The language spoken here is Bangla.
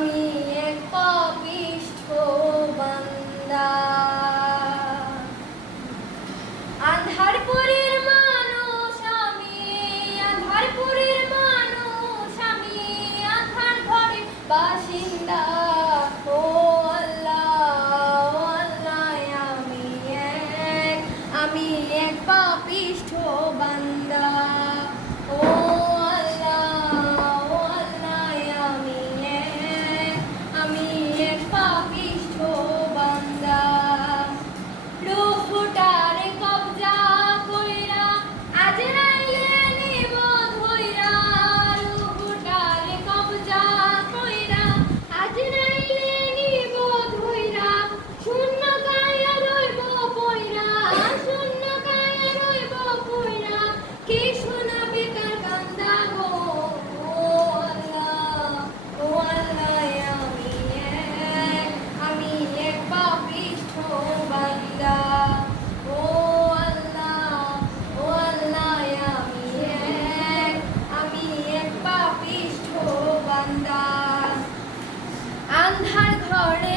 আমি এক পাপিষ্ঠ বান্দা। আঁধারপুরের মানুষ আমি, আঁধারপুরের মানুষ আমি, আঁধার ঘরের বাসিন্দা। ও আল্লাহ, ও আল্লাহ, আমি এক পাপিষ্ঠ বান্দা। ও আল্লাহ, ও আল্লাহ, আমি এক পাপিষ্ঠ বান্দা। রূহটারে কবজা কইরা আজরাইলে নিব ধইরা, রূহটারে কবজা কইরা আজরাইলে নিব ধইরা। শূন্য কায়া রইব পইরা, শূন্য কায়া রইব পইরা, কি শোনাবে কার কান্দা গো। ও আল্লাহ, ও আল্লাহ, আমি এক পাপিষ্ঠ বান্দা। ও আল্লাহ, ও আল্লাহ, আমি এক পাপিষ্ঠ বান্দা। আন্ধার ঘরে